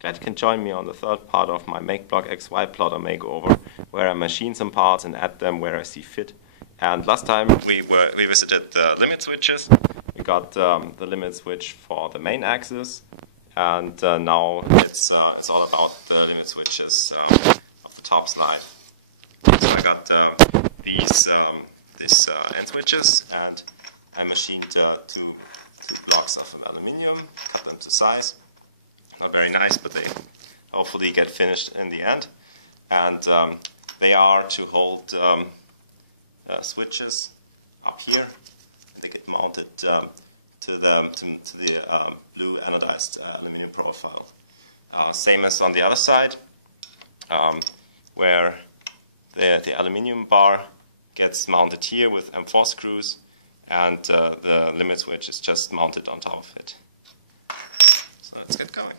Glad you can join me on the third part of my Makeblock XY plotter makeover, where I machine some parts and add them where I see fit. And last time we visited the limit switches. We got the limit switch for the main axis, and now it's all about the limit switches of the top slide. So I got these end switches, and I machined two blocks of aluminium, cut them to size. Not very nice, but they hopefully get finished in the end. And they are to hold switches up here, and they get mounted to the blue anodized aluminum profile. Same as on the other side, where the aluminium bar gets mounted here with M4 screws, and the limit switch is just mounted on top of it. So let's get going.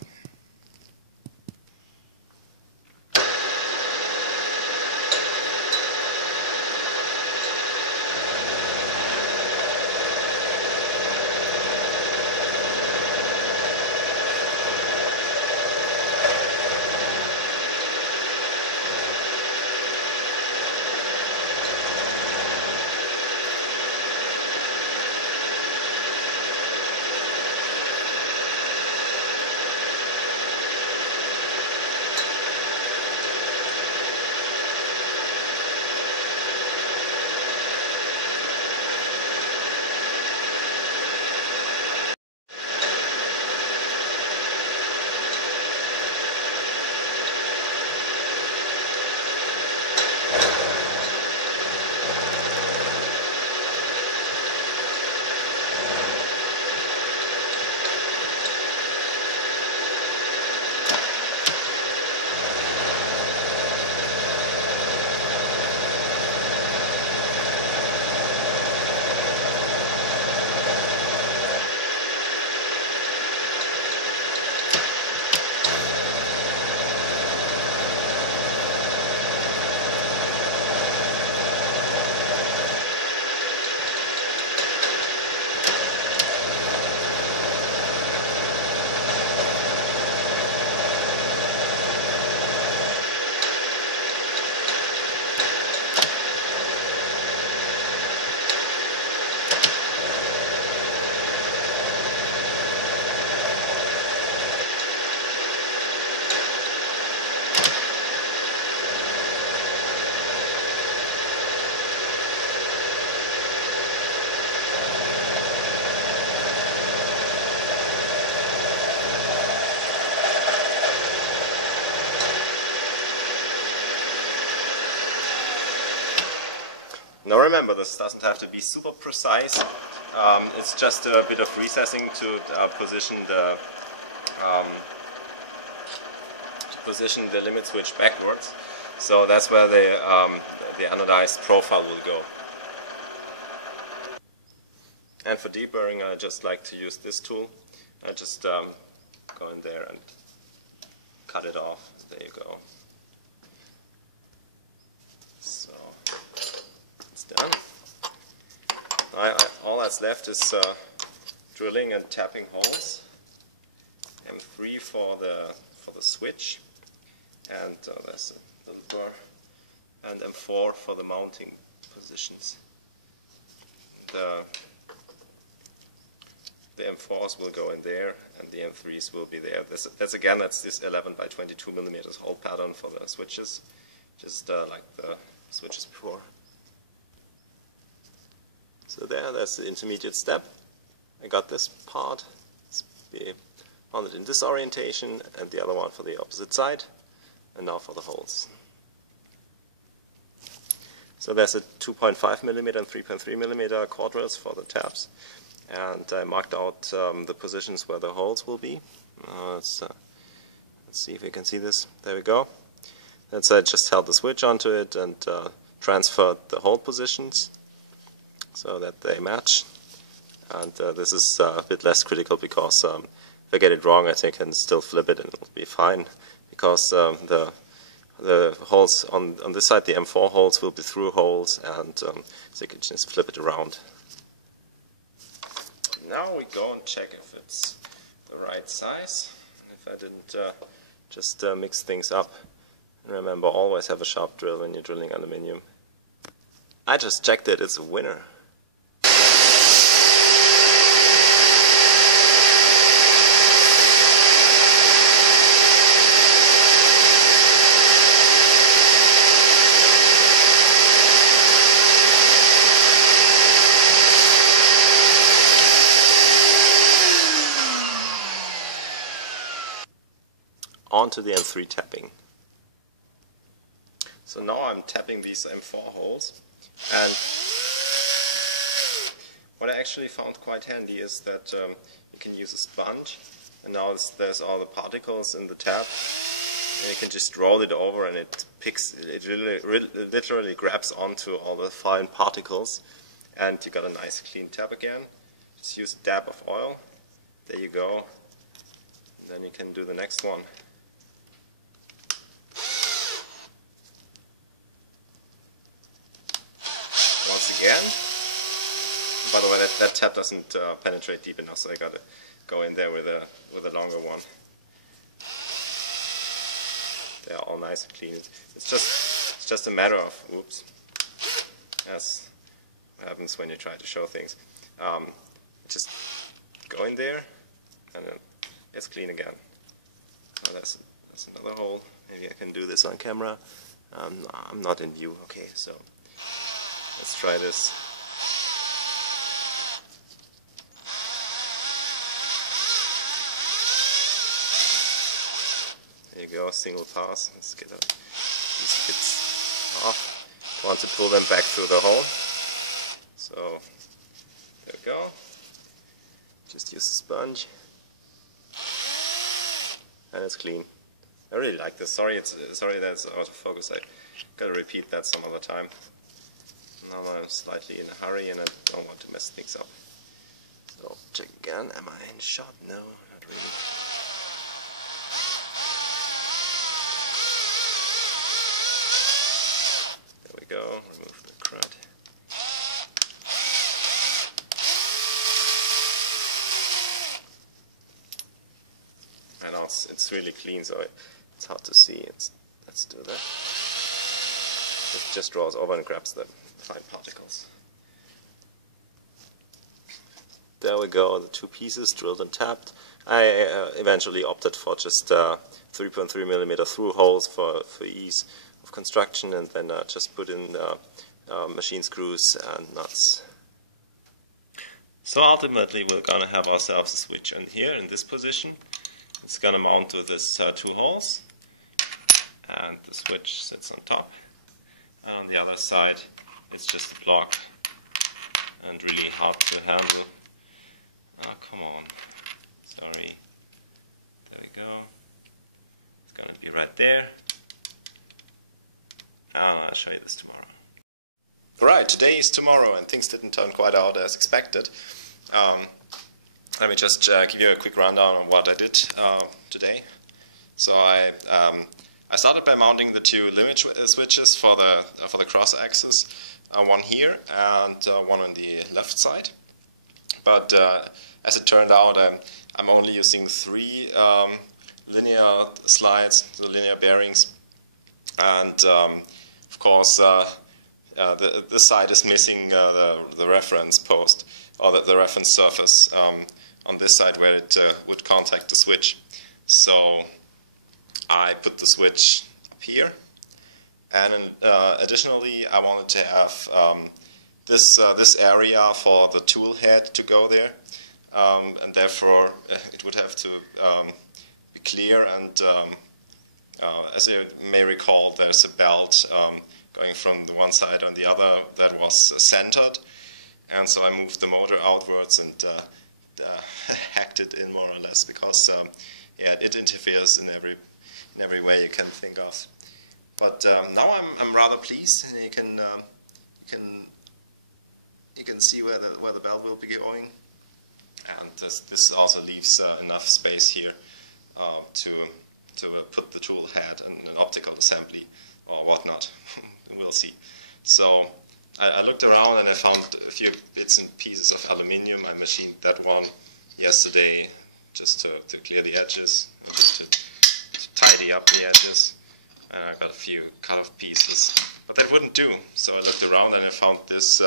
Now remember, this doesn't have to be super precise. It's just a bit of recessing to position the limit switch backwards. So that's where the anodized profile will go. And for deburring, I just like to use this tool. I just go in there and cut it off. There you go. So it's done. All that's left is drilling and tapping holes. M3 for the switch, and there's a little bar, and M4 for the mounting positions. The M4s will go in there, and the M3s will be there. That's this 11 by 22 millimeters hole pattern for the switches, just like the switches before. So there's the intermediate step. I got this part. It's be mounted in this orientation, and the other one for the opposite side. And now for the holes. So there's a 2.5 millimeter and 3.3 millimeter core drills for the tabs. And I marked out the positions where the holes will be. Let's see if we can see this. There we go. And so I just held the switch onto it and transferred the hole positions so that they match. And this is a bit less critical because if I get it wrong, I think I can still flip it and it'll be fine. Because the holes on this side, the M4 holes will be through holes, and so you can just flip it around. Now we go and check if it's the right size. If I didn't Just mix things up. And remember, always have a sharp drill when you're drilling aluminium. I just checked it, it's a winner. On to the M3 tapping. So now I'm tapping these M4 holes, and what I actually found quite handy is that you can use a sponge, and now there's all the particles in the tap, and you can just roll it over and it literally grabs onto all the fine particles, and you got a nice clean tap again. Just use a dab of oil, there you go, and then you can do the next one. Again. By the way, that tap doesn't penetrate deep enough, so I gotta go in there with a longer one. They are all nice and clean. It's just a matter of oops. That's what happens when you try to show things. Just go in there, and then it's clean again. Now that's another hole. Maybe I can do this on camera. I'm not in view. Okay, so. Let's try this. There you go, single pass. Let's get these bits off. I want to pull them back through the hole. So, there we go. Just use a sponge. And it's clean. I really like this. Sorry that's out of focus. I gotta repeat that some other time. Now I'm slightly in a hurry and I don't want to mess things up. So check again. Am I in shot? No, not really. There we go. Remove the crud. And now it's really clean, so it's hard to see. Let's do that. It just draws over and grabs the fine particles. There we go, the two pieces drilled and tapped. I eventually opted for just 3.3mm through holes for ease of construction, and then just put in machine screws and nuts. So ultimately we're gonna have ourselves a switch in here in this position. It's gonna mount to this two holes, and the switch sits on top. And on the other side it's just a block and really hard to handle. Oh, come on. Sorry. There we go. It's gonna be right there. I'll show you this tomorrow. Alright, today is tomorrow and things didn't turn quite out as expected. Let me just give you a quick rundown on what I did today. So I started by mounting the two limit switches for the cross axis, one here and one on the left side. But as it turned out, I'm only using 3 linear slides, the linear bearings, and of course this side is missing the reference post, or the reference surface on this side where it would contact the switch. So I put the switch up here, and additionally I wanted to have this area for the tool head to go there, and therefore it would have to be clear, and as you may recall, there's a belt going from the one side on the other that was centered, and so I moved the motor outwards and hacked it in more or less, because yeah, it interferes in every way you can think of. But now I'm rather pleased, and you can see where the belt will be going, and this also leaves enough space here to put the tool head and an optical assembly or whatnot. We'll see. So I looked around and I found a few bits and pieces of aluminium. I machined that one yesterday just to clear the edges, to tidy up the edges, and I got a few cut-off pieces. But that wouldn't do, so I looked around and I found this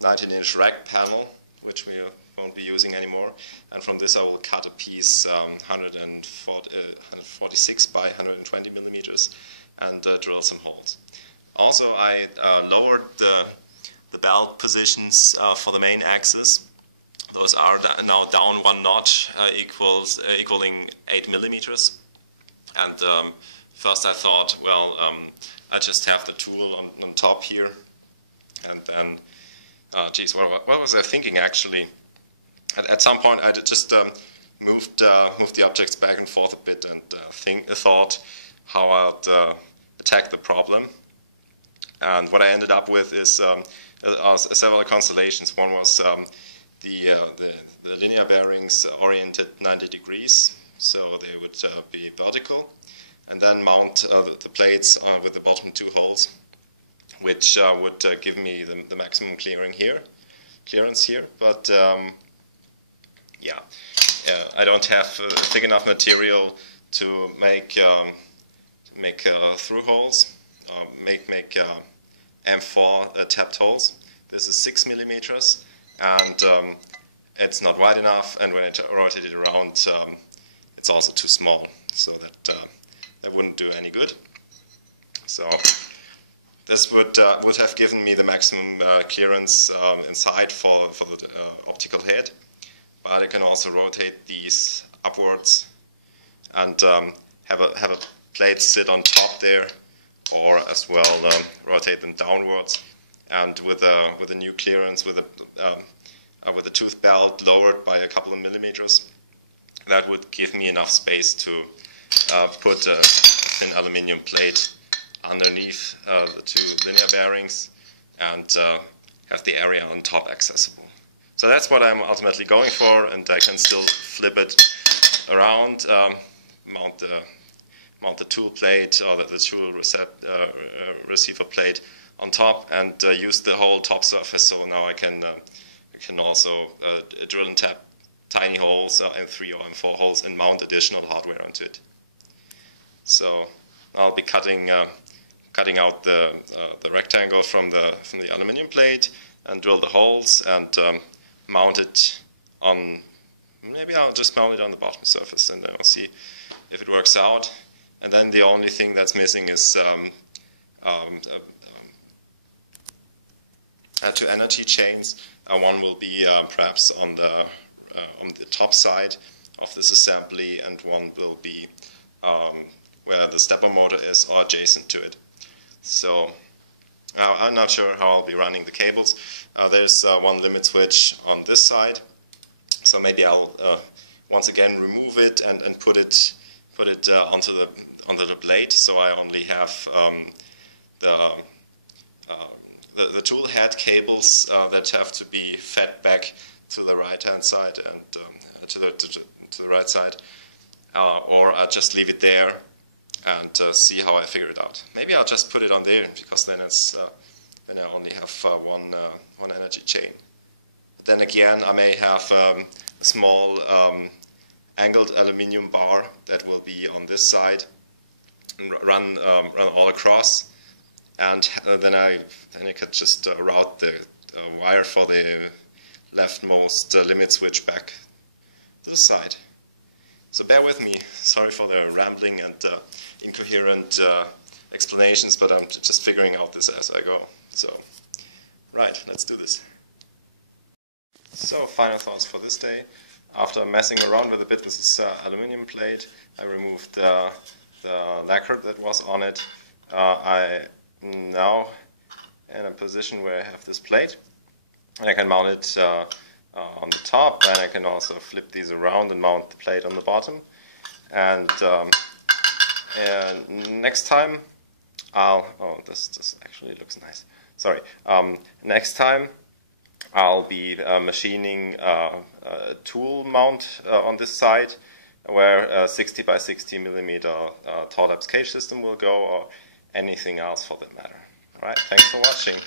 19-inch rack panel, which we won't be using anymore. And from this I will cut a piece 146 by 120 millimeters and drill some holes. Also, I lowered the belt positions for the main axis. Those are now down 1 notch, equaling 8 millimeters. And first I thought, well, I just have the tool on top here, and then, geez, what was I thinking actually? At some point I just moved the objects back and forth a bit and thought how I'd attack the problem. And what I ended up with is several constellations. One was the linear bearings oriented 90 degrees, so they would be vertical, and then mount the plates with the bottom 2 holes, which would give me the maximum clearance here. But yeah, I don't have thick enough material to make through holes, make M4 tapped holes. This is 6 millimeters, and it's not wide enough, and when I rotate it around, it's also too small, so that wouldn't do any good. So this would have given me the maximum clearance inside for the optical head, but I can also rotate these upwards and have a plate sit on top there, or as well rotate them downwards. And with a new clearance, with a tooth belt lowered by a couple of millimeters, that would give me enough space to put a thin aluminium plate underneath the 2 linear bearings and have the area on top accessible. So that's what I'm ultimately going for, and I can still flip it around, mount the tool plate or the tool receiver plate on top, and use the whole top surface. So now I can also drill and tap tiny holes, M3 or M4 holes, and mount additional hardware onto it. So I'll be cutting out the rectangle from the aluminum plate and drill the holes and mount it on. Maybe I'll just mount it on the bottom surface, and then I'll see if it works out. And then the only thing that's missing is 2 energy chains. One will be perhaps on the top side of this assembly, and one will be where the stepper motor is, or adjacent to it. So I'm not sure how I'll be running the cables. There's one limit switch on this side, so maybe I'll once again remove it and put it onto the plate, so I only have the tool head cables that have to be fed back to the right hand side and to the right side, or I'll just leave it there and see how I figure it out. Maybe I'll just put it on there, because then then I only have one energy chain. Then again, I may have a small angled aluminium bar that will be on this side and run all across, and then I could just route the wire for the leftmost limit switch back to the side. So bear with me. Sorry for the rambling and incoherent explanations, but I'm just figuring out this as I go. So, right, let's do this. So, final thoughts for this day. After messing around with a bit with this aluminum plate, I removed the lacquer that was on it. I now in a position where I have this plate, and I can mount it on the top, and I can also flip these around and mount the plate on the bottom. And next time this actually looks nice. Sorry. Next time I'll be machining a tool mount on this side, where a 60 by 60 millimeter tall-lapse cage system will go, or anything else for that matter. Alright, thanks for watching.